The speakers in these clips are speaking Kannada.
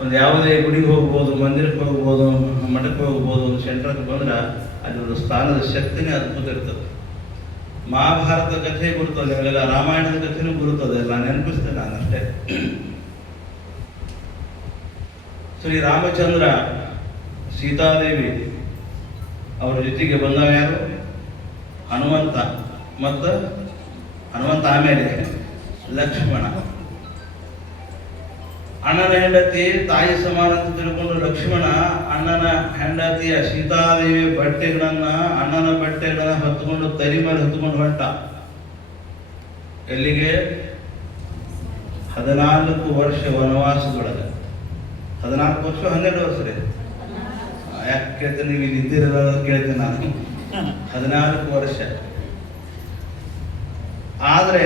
ಒಂದು ಯಾವುದೇ ಗುಡಿಗೆ ಹೋಗ್ಬೋದು, ಮಂದಿರಕ್ಕೆ ಹೋಗ್ಬೋದು, ಮಠಕ್ಕೆ ಹೋಗ್ಬೋದು, ಒಂದು ಸೆಂಟ್ರಕ್ಕೆ ಬಂದ್ರೆ ಅಲ್ಲಿ ಒಂದು ಸ್ಥಾನದ ಶಕ್ತಿನೇ ಅದ್ಭುತ ಇರ್ತದೆ. ಮಹಾಭಾರತ ಕಥೆ ಗುರುತದೆ, ಅವೆಲ್ಲ ರಾಮಾಯಣದ ಕಥೆನೂ ಗುರುತದೆ, ಎಲ್ಲ ನೆನಪಿಸ್ತೇನೆ ನಾನು ಅಷ್ಟೇ. ಶ್ರೀ ರಾಮಚಂದ್ರ ಸೀತಾದೇವಿ ಅವರ ಜೊತೆಗೆ ಬಂದವ ಯಾರು? ಹನುಮಂತ. ಮತ್ತು ಹನುಮಂತ ಆಮೇಲೆ ಲಕ್ಷ್ಮಣ. ಅಣ್ಣನ ಹೆಂಡತಿ ತಾಯಿ ಸಮಾನ ಅಂತ ತಿಳ್ಕೊಂಡು ಲಕ್ಷ್ಮಣ ಅಣ್ಣನ ಹೆಂಡತಿಯ ಸೀತಾದೇವಿ ಬಟ್ಟೆಗಳನ್ನ, ಅಣ್ಣನ ಬಟ್ಟೆಗಳನ್ನ ಹೊತ್ಕೊಂಡು ತಲೆ ಮೇಲೆ ಹೊತ್ಕೊಂಡು ಹೊಂಟ. ಎಲ್ಲಿಗೆ? 14 ವರ್ಷ ವನವಾಸದೊಳಗೆ. 14 ವರ್ಷ 12 ವರ್ಷ ರೀ. ಯಾಕೆ ಕೇಳ್ತೇನೆ, ನೀವು ಇಲ್ಲಿ ಇದ್ದಿರಲ್ಲ ಕೇಳ್ತೇನೆ ನಾನು. 14 ವರ್ಷ. ಆದರೆ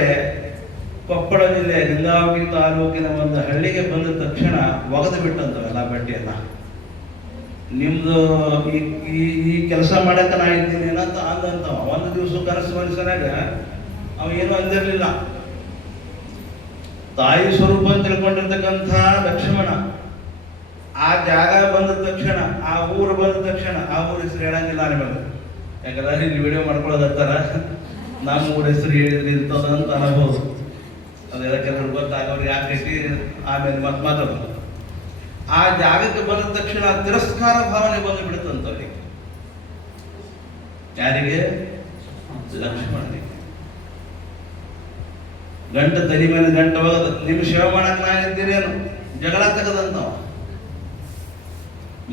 ಕೊಪ್ಪಳ ಜಿಲ್ಲೆ ಗಂಗಾವತಿ ತಾಲೂಕಿನ ಒಂದು ಹಳ್ಳಿಗೆ ಬಂದ ತಕ್ಷಣ ಒಗೆದು ಬಿಟ್ಟಂತವೆಲ್ಲ ಬಟ್ಟೆಯನ್ನ. ನಿಮ್ದು ಈ ಕೆಲಸ ಮಾಡಕ್ಕೆ ನಾ ಇದ್ದೀನಿ ಏನಂತ ಅಂದಂತವ. ಒಂದು ದಿವಸ ಕನಸು ಮನುಷ್ಯನಾಗ ಅವ ಏನೂ ಅಂದಿರಲಿಲ್ಲ. ತಾಯಿ ಸ್ವರೂಪ ಅಂತ ತಿಳ್ಕೊಂಡಿರ್ತಕ್ಕಂಥ ಲಕ್ಷ್ಮಣ ಆ ಜಾಗ ಬಂದ ತಕ್ಷಣ, ಆ ಊರು ಬಂದ ತಕ್ಷಣ, ಆ ಊರ ಹೆಸರು ಹೇಳಂಗಿಲ್ಲ ನಿಮಗೆ, ಯಾಕಂದ್ರೆ ಇಲ್ಲಿ ವಿಡಿಯೋ ಮಾಡ್ಕೊಳ್ಳೋದತ್ತಾರ. ನಮ್ಮ ಊರ ಹೆಸರು ಹೇಳಿದ್ರಿ ಇಂಥದಂತ ಅನ್ಬೋದು. ಅದೆಲ್ಲ ಕೆಲವರು ಗೊತ್ತಾಗವ್ರು ಯಾಕೈತಿ, ಆಮೇಲೆ ಮತ್ತೆ ಮಾತಾಡೋದು. ಆ ಜಾಗಕ್ಕೆ ಬಂದ ತಕ್ಷಣ ತಿರಸ್ಕಾರ ಭಾವನೆ ಬಂದು ಬಿಡುತ್ತಂತವ್ರಿಗೆ. ಯಾರಿಗೆ? ಲಕ್ಷ್ಮಣನಿಗೆ. ಗಂಟ ತಲೆ ಮೇಲೆ ಗಂಟ ಹೋಗದ, ನಿಮ್ಮ ಸೇವೆ ಮಾಡಕ್ ನಾನಿದ್ದೀರೇನು ಜಗಳ ತೆಗದಂತವ.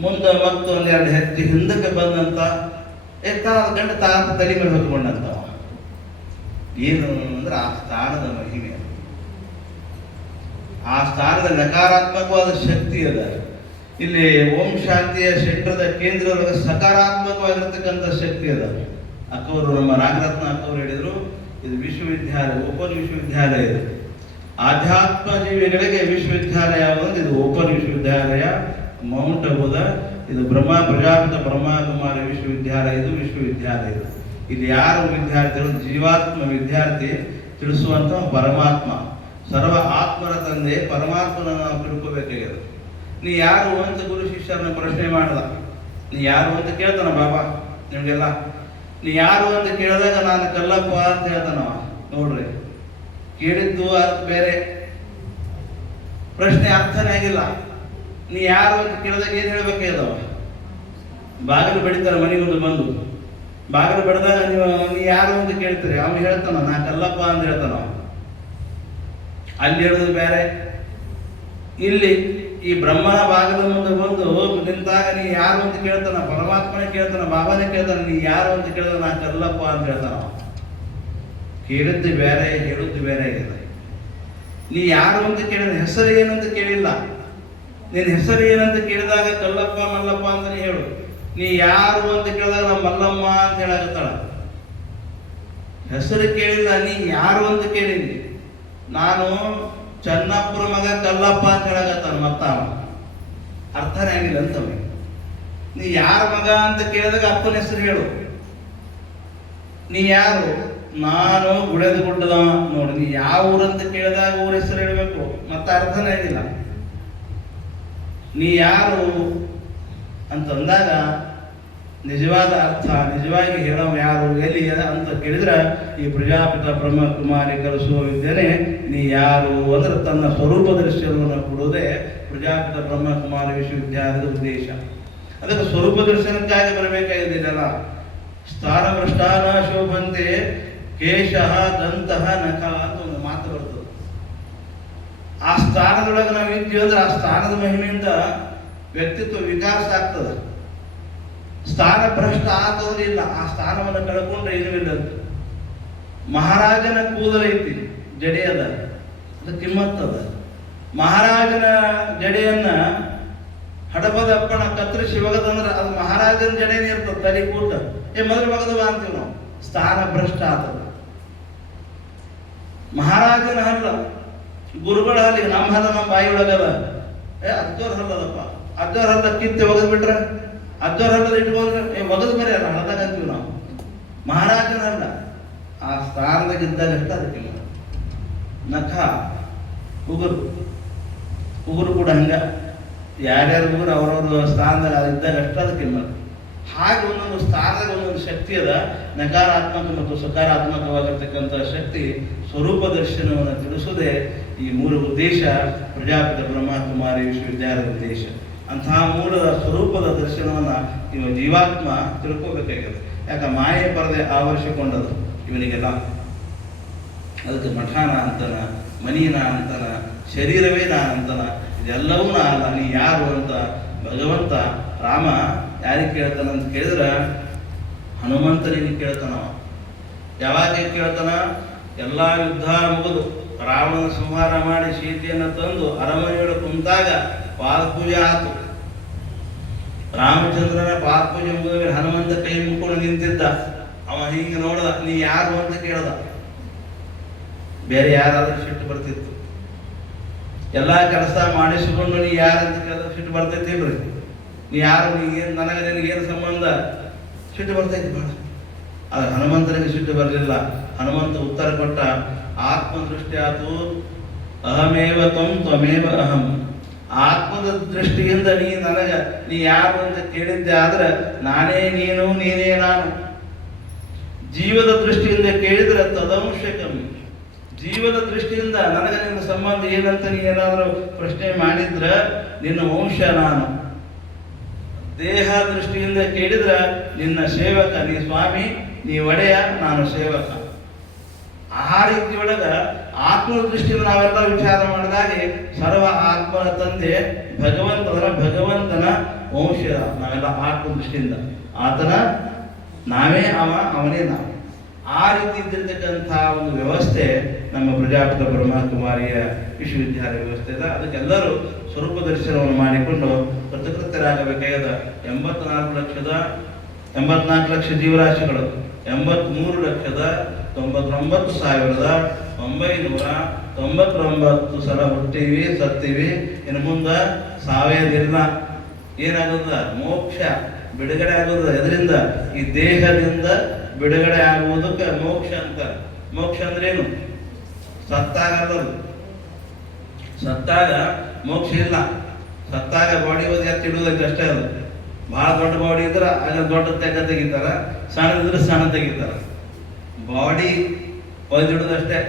ಮುಂದೆ ಮತ್ತೊಂದೆರಡು ಹೆಜ್ಜೆ ಹಿಂದಕ್ಕೆ ಬಂದಂತ ಗಂಟ ತಲೆ ಮೇಲೆ ಹೊತ್ಕೊಂಡಂತವ. ಏನು ಅಂದ್ರೆ ಆ ಸ್ಥಾನದ ಮಹಿಮೆ, ಆ ಸ್ಥಾನದ ನಕಾರಾತ್ಮಕವಾದ ಶಕ್ತಿ ಅದ. ಇಲ್ಲಿ ಓಂ ಶಾಂತಿಯ ಸೆಂಟ್ರದ ಕೇಂದ್ರದೊಳಗೆ ಸಕಾರಾತ್ಮಕವಾಗಿರ್ತಕ್ಕಂಥ ಶಕ್ತಿ ಅದ. ಅಕ್ಕವರು, ನಮ್ಮ ನಾಗರತ್ನ ಅಕ್ಕವರು ಹೇಳಿದ್ರು, ಇದು ವಿಶ್ವವಿದ್ಯಾಲಯ, ಓಪನ್ ವಿಶ್ವವಿದ್ಯಾಲಯ ಇದೆ. ಆಧ್ಯಾತ್ಮ ಜೀವಿಗಳಿಗೆ ವಿಶ್ವವಿದ್ಯಾಲಯ ಒಂದು ಇದು ಓಪನ್ ವಿಶ್ವವಿದ್ಯಾಲಯ ಮೌಂಟ್ ಅಬುದ. ಇದು ಪ್ರಜಾಪಿತ ಬ್ರಹ್ಮಕುಮಾರಿ ವಿಶ್ವವಿದ್ಯಾಲಯ, ಇದು ವಿಶ್ವವಿದ್ಯಾಲಯ. ಇಲ್ಲಿ ಯಾರು ವಿದ್ಯಾರ್ಥಿಗಳು? ಜೀವಾತ್ಮ ವಿದ್ಯಾರ್ಥಿ ತಿಳಿಸುವಂತ ಪರಮಾತ್ಮ, ಸರ್ವ ಆತ್ಮರ ತಂದೆ ಪರಮಾತ್ಮನ ನಾವು ತಿಳ್ಕೋಬೇಕಾಗಿದೆ. ನೀ ಯಾರು ಅಂತ ಗುರು ಶಿಷ್ಯರನ್ನ ಪ್ರಶ್ನೆ ಮಾಡ್ದ. ನೀ ಯಾರು ಅಂತ ಕೇಳ್ತಾನ ಬಾಬಾ ನಿಮ್ಗೆಲ್ಲ. ನೀ ಯಾರು ಅಂತ ಕೇಳಿದಾಗ ನಾನು ಕಲ್ಲಪ್ಪ ಅಂತ ಹೇಳ್ತಾನವ. ನೋಡ್ರಿ, ಕೇಳಿದ್ದು ಅರ್ಥ ಬೇರೆ, ಪ್ರಶ್ನೆ ಅರ್ಥನೇ ಆಗಿಲ್ಲ. ನೀ ಯಾರು ಅಂತ ಕೇಳಿದಾಗ ಏನ್ ಹೇಳ್ಬೇಕಾಗ್ಯದವ? ಬಾಗಿಲು ಬಡಿತಾರ ಮನೆಗೊಂದು ಬಂದು, ಬಾಗಿಲು ಬಡಿದಾಗ ನೀ ಯಾರು ಅಂತ ಕೇಳ್ತೀರಿ, ಅವ್ನು ಹೇಳ್ತಾನ ನಾ ಕಲ್ಲಪ್ಪ ಅಂತ ಹೇಳ್ತಾನ. ಅಲ್ಲಿ ಹೇಳೋದು ಬೇರೆ. ಇಲ್ಲಿ ಈ ಬ್ರಹ್ಮನ ಬಾಗಿಲು ಮುಂದೆ ಬಂದು ನಿಂತಾಗ ನೀ ಯಾರು ಅಂತ ಕೇಳ್ತಾನ, ಪರಮಾತ್ಮನೇ ಕೇಳ್ತಾನ, ಬಾಬಾನೇ ಕೇಳ್ತಾನ. ನೀ ಯಾರು ಅಂತ ಕೇಳಿದ್ರೆ ನಾ ಕಲ್ಲಪ್ಪ ಅಂತ ಹೇಳ್ತಾನ. ಕೇಳಿದ್ದು ಬೇರೆ, ಹೇಳುದು ಬೇರೆ ಆಗಿದೆ. ನೀ ಯಾರು ಅಂತ ಕೇಳಿದ, ಹೆಸರು ಏನಂತ ಕೇಳಿಲ್ಲ. ನಿನ್ನ ಹೆಸರು ಏನಂತ ಕೇಳಿದಾಗ ಕಲ್ಲಪ್ಪ ಮಲ್ಲಪ್ಪ ಅಂತಾನೆ ಹೇಳು. ನೀ ಯಾರು ಅಂತ ಕೇಳಿದಾಗ ನಾ ಮಲ್ಲಮ್ಮ ಅಂತ ಹೇಳಾಗತ್ತಾಳ. ಹೆಸರು ಕೇಳಿಲ್ಲ, ನೀ ಯಾರು ಅಂತ ಕೇಳಿದ್ನಿ. ನಾನು ಚನ್ನಪ್ಪರ ಮಗ ಕಲ್ಲಪ್ಪ ಅಂತ ಹೇಳಾಗತ್ತಾನ. ಮತ್ತ ಅರ್ಥನೇ ಆಗಿಲ್ಲ ಅಂತವ. ನೀ ಯಾರ ಮಗ ಅಂತ ಕೇಳಿದಾಗ ಅಪ್ಪನ ಹೆಸರು ಹೇಳು. ನೀ ಯಾರು? ನಾನು ಗುಳೆದ ಗುಡ್ಡದ. ನೋಡಿ, ನೀ ಯಾವ ಊರಂತ ಕೇಳಿದಾಗ ಊರ ಹೆಸರು ಹೇಳಬೇಕು. ಮತ್ತೆ ಅರ್ಥನೇ ಆಗಿಲ್ಲ. ನೀ ಯಾರು ಅಂತಂದಾಗ ನಿಜವಾದ ಅರ್ಥ, ನಿಜವಾಗಿ ಹೇಳೋ ಯಾರು, ಎಲ್ಲಿ ಅಂತ ಕೇಳಿದ್ರೆ ಈ ಪ್ರಜಾಪಿತ ಬ್ರಹ್ಮಕುಮಾರಿ ಕಲಿಸುವ ವಿದ್ಯೆನೆ ನೀ ಯಾರು ಅಂದ್ರೆ ತನ್ನ ಸ್ವರೂಪ ದರ್ಶನವನ್ನು ಕೊಡುವುದೇ ಪ್ರಜಾಪಿತ ಬ್ರಹ್ಮಕುಮಾರಿ ವಿಶ್ವವಿದ್ಯಾಲಯದ ಉದ್ದೇಶ. ಅದಕ್ಕೆ ಸ್ವರೂಪ ದರ್ಶನಕ್ಕಾಗಿ ಬರಬೇಕಾಗಿದ್ದೆಲ್ಲ. ಸ್ಥಾನ ಭ್ರಷ್ಟಾನ ಶೋಭಂತೆ ಕೇಶಃ ದಂತಃ ನಖ ಅಂತ ಒಂದು ಮಾತು ಬರ್ತದೆ. ಆ ಸ್ಥಾನದೊಳಗೆ ನಾವು ಇದ್ದೀವಿ ಅಂದ್ರೆ ಆ ಸ್ಥಾನದ ಮಹಿಮೆಯಿಂದ ವ್ಯಕ್ತಿತ್ವ ವಿಕಾಸ ಆಗ್ತದೆ. ಸ್ಥಾನ ಭ್ರಷ್ಟ ಆಗೋದಿಲ್ಲ, ಆ ಸ್ಥಾನವನ್ನು ಕಳ್ಕೊಂಡ್ರೆ ಏನೂ ಇಲ್ಲ. ಮಹಾರಾಜನ ಕೂದಲೈತಿ, ಜಡೆ ಅದ, ಅದು ಕಿಮ್ಮತ್ತದ. ಮಹಾರಾಜನ ಜಡೆಯನ್ನ ಹಡಪದಪ್ಪನ ಕತ್ತರಿಸಿ ಒಗದಂದ್ರೆ ಅದು ಮಹಾರಾಜನ ಜಡೆನೇ ಇರ್ತದೆ, ತಲೆ ಕೂಟ. ಮೊದಲು ಒಗದವ ಅಂತೀವಿ ನಾವು. ಸ್ಥಾನ ಭ್ರಷ್ಟ ಆತದ. ಮಹಾರಾಜನ ಹಲ್ಲ, ಗುರುಗಳ ಹಲ್ಲಿಗೆ ನಮ್ಮ ಹಲ್ಲ ನಮ್ಮ ಬಾಯಿ ಒಳಗದ. ಅಜ್ಜೋರ್ ಹಲ್ಲದಪ್ಪ, ಅಜ್ಜೋರ್ ಹಲ್ಲ ಕಿತ್ತೆ ಒಗದ್ ಬಿಟ್ರೆ, ಅಜ್ಜೋರ್ ಹಲ್ಲದ ಇಟ್ಕೊಂಡ್ರೆ ಒಗದು ಬರೀ ಅಲ್ಲ, ಹಳದಾಗ ಅಂತೀವಿ ನಾವು. ಮಹಾರಾಜನ ಹಲ್ಲ ಆ ಸ್ಥಾನದಾಗ ಇದ್ದಾಗ ಅಷ್ಟ ಅದಕ್ಕೆ ನಖ, ಉಗುರು ಕೂಡ ಹಂಗ ಯಾರ್ಯಾರ ಊರು ಅವ್ರವ್ರ ಸ್ಥಾನದಾಗ ಇದ್ದಾಗ ಅಷ್ಟ ಅದಕ್ಕೆ ಕಿಮ್ಮತ್ತು. ಹಾಗೆ ಒಂದೊಂದು ಸ್ಥಾನದಾಗ ಒಂದೊಂದು ಶಕ್ತಿ ಅದ. ನಕಾರಾತ್ಮಕ ಮತ್ತು ಸಕಾರಾತ್ಮಕವಾಗಿರ್ತಕ್ಕಂಥ ಶಕ್ತಿ ಸ್ವರೂಪ ದರ್ಶನವನ್ನು ತಿಳಿಸೋದೇ ಈ ಮೂಲ ಉದ್ದೇಶ, ಪ್ರಜಾಪಿತ ಬ್ರಹ್ಮಕುಮಾರಿ ವಿಶ್ವವಿದ್ಯಾಲಯದ ಉದ್ದೇಶ. ಅಂತಹ ಮೂಲದ ಸ್ವರೂಪದ ದರ್ಶನವನ್ನು ಇವ ಜೀವಾತ್ಮ ತಿಳ್ಕೋಬೇಕಾಗಿದೆ. ಯಾಕೆ ಮಾಯೆ ಪರದೆ ಆವರಿಸಿಕೊಂಡದು ಇವನಿಗೆಲ್ಲ. ಅದಕ್ಕೆ ಮಠಾನ ಅಂತನ, ಮನೀನ ಅಂತನ, ಶರೀರವೇ ನಾನಂತನ, ಇದೆಲ್ಲವೂ ಅಲ್ಲ, ನೀ ಯಾರು ಅಂತ ಭಗವಂತ ರಾಮ ಯಾರಿಗೆ ಕೇಳ್ತಾನ ಅಂತ ಕೇಳಿದ್ರೆ ಹನುಮಂತನಿಗೆ ಕೇಳ್ತಾನ. ಯಾವಾಗ ಕೇಳ್ತಾನ? ಎಲ್ಲ ಯುದ್ಧ ಮುಗಿದು ರಾವಣನ ಸಂಹಾರ ಮಾಡಿ ಸೀತೆಯನ್ನು ತಂದು ಅರಮನೆಯೊಳಗೆ ಕುಂತಾಗ ಪಾದಪೂಜೆ ಆತು. ರಾಮಚಂದ್ರನ ಪಾದಪೂಜೆ ಮುಗಿದ ಹನುಮಂತ ಕೈ ಮುಕ್ಕೊಂಡು ನಿಂತಿದ್ದ. ಅವ ಹಿಂಗೆ ನೋಡ್ದ, ನೀ ಯಾರು ಅಂತ ಕೇಳ್ದ. ಬೇರೆ ಯಾರಾದ್ರೂ ಸಿಟ್ಟು ಬರ್ತಿತ್ತು. ಎಲ್ಲ ಕೆಲಸ ಮಾಡಿಸಿಕೊಂಡು ನೀ ಯಾರಂತ ಕೇಳಿದ್ರೆ ಸಿಟ್ಟು ಬರ್ತೈತಿಲ್ರಿ? ನೀ ಯಾರು, ನೀಗೇನು, ನನಗೆ ನಿನಗೇನು ಸಂಬಂಧ? ಸಿಟ್ಟು ಬರ್ತೈತಿ ಭಾಳ. ಆದ್ರೆ ಹನುಮಂತನಿಗೆ ಸಿಟ್ಟು ಬರಲಿಲ್ಲ. ಹನುಮಂತ ಉತ್ತರ ಕೊಟ್ಟ, ಆತ್ಮದೃಷ್ಟಿ ಆತು ಅಹಮೇವ ತ್ವಂ ತ್ವಮೇವ ಅಹಂ. ಆತ್ಮದ ದೃಷ್ಟಿಯಿಂದ ನೀ ಯಾರು ಅಂತ ಕೇಳಿದ್ದೆ ಆದ್ರೆ ನಾನೇ ನೀನು, ನೀನೇ ನಾನು. ಜೀವದ ದೃಷ್ಟಿಯಿಂದ ಕೇಳಿದ್ರೆ ತದಂಶಕಂ. ಜೀವದ ದೃಷ್ಟಿಯಿಂದ ನನಗೆ ನಿನ್ನ ಸಂಬಂಧ ಏನಂತ ನೀ ಏನಾದರೂ ಪ್ರಶ್ನೆ ಮಾಡಿದ್ರ ನಿನ್ನ ವಂಶ ನಾನು. ದೇಹ ದೃಷ್ಟಿಯಿಂದ ಕೇಳಿದ್ರ ನಿನ್ನ ಸೇವಕ, ನೀ ಸ್ವಾಮಿ, ನೀ ಒಡೆಯ, ನಾನು ಸೇವಕ. ಆ ರೀತಿಯೊಳಗ ಆತ್ಮದ ದೃಷ್ಟಿಯಿಂದ ನಾವೆಲ್ಲ ವಿಚಾರ ಮಾಡಿದಾಗ ಸರ್ವ ಆತ್ಮನ ತಂದೆ ಭಗವಂತನ ವಂಶ ನಾವೆಲ್ಲ ಆತ್ಮ ದೃಷ್ಟಿಯಿಂದ. ಆತನ ನಾವೇ ಅವನೇ ನಾವು. ಆ ರೀತಿ ಇದ್ದಿರ್ತಕ್ಕಂಥ ಒಂದು ವ್ಯವಸ್ಥೆ ನಮ್ಮ ಪ್ರಜಾಪಿತ ಬ್ರಹ್ಮಕುಮಾರಿಯ ವಿಶ್ವವಿದ್ಯಾಲಯ ವ್ಯವಸ್ಥೆ ಇದೆ. ಅದಕ್ಕೆಲ್ಲರೂ ಸ್ವರೂಪ ದರ್ಶನವನ್ನು ಮಾಡಿಕೊಂಡು ಕೃತಕೃತ್ಯರಾಗಬೇಕಾದ 84 ಲಕ್ಷ ಜೀವರಾಶಿಗಳು 83,99,999 ಸಲ ಹುಟ್ಟಿವಿ, ಸತ್ತೀವಿ. ಇನ್ನು ಮುಂದೆ ಸಾವೇದಿಲ್ಲ. ಏನಾಗೋದ? ಮೋಕ್ಷ, ಬಿಡುಗಡೆ ಆಗೋದು. ಇದರಿಂದ ಈ ದೇಹದಿಂದ ಬಿಡುಗಡೆ ಆಗುವುದಕ್ಕೆ ಮೋಕ್ಷ ಅಂತಾರೆ. ಮೋಕ್ಷ ಅಂದ್ರೇನು? ಸತ್ತಾಗಲ್ಲದು. ಸತ್ತಾಗ ಮೋಕ್ಷ ಇಲ್ಲ. ಸತ್ತಾಗ ಬಾಡಿ ಓದಿ ಎತ್ತಿಡುವುದಕ್ಕೆ ಅಷ್ಟೇ. ಅದು ಭಾಳ ದೊಡ್ಡ ಬಾಡಿ ಇದ್ರೆ ಆಗ ದೊಡ್ಡ ತೆಗಿತಾರ, ಸಣ್ಣದಿದ್ರೆ ಸಣ್ಣ ತೆಗಿತಾರ. ಬಾಡಿ ಒಯ್ದಿಡುದಷ್ಟೇ.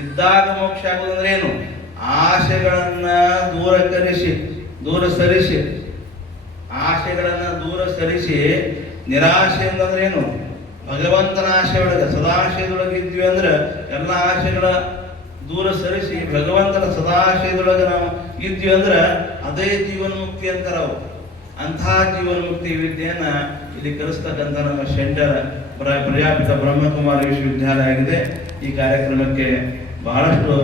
ಇದ್ದಾಗ ಮೋಕ್ಷ ಆಗೋದಂದ್ರೆ ಏನು? ಆಸೆಗಳನ್ನ ದೂರ ಸರಿಸಿ ನಿರಾಶೆ ಅಂತಂದ್ರೆ ಏನು? ಭಗವಂತನ ಆಶೆ ಒಳಗೆ ಸದಾಶಯದೊಳಗೆ ಇದ್ವಿ ಅಂದ್ರೆ ಎಲ್ಲ ಆಶೆಗಳ ದೂರ ಸರಿಸಿ ಭಗವಂತನ ಸದಾಶಯದೊಳಗೆ ನಾವು ಇದ್ವಿ ಅಂದ್ರೆ ಅದೇ ಜೀವನ್ಮುಕ್ತಿ ಅಂತಾರವು. ಅಂತಹ ಜೀವನ್ಮುಕ್ತಿ ವಿದ್ಯೆಯನ್ನ ಇಲ್ಲಿ ಕಲಿಸ್ತಕ್ಕಂಥ ನಮ್ಮ ಸೆಂಟರ್ ಪ್ರಜಾಪಿತ ಬ್ರಹ್ಮಕುಮಾರಿ ವಿಶ್ವವಿದ್ಯಾಲಯ ಆಗಿದೆ. ಈ ಕಾರ್ಯಕ್ರಮಕ್ಕೆ ಬಹಳಷ್ಟು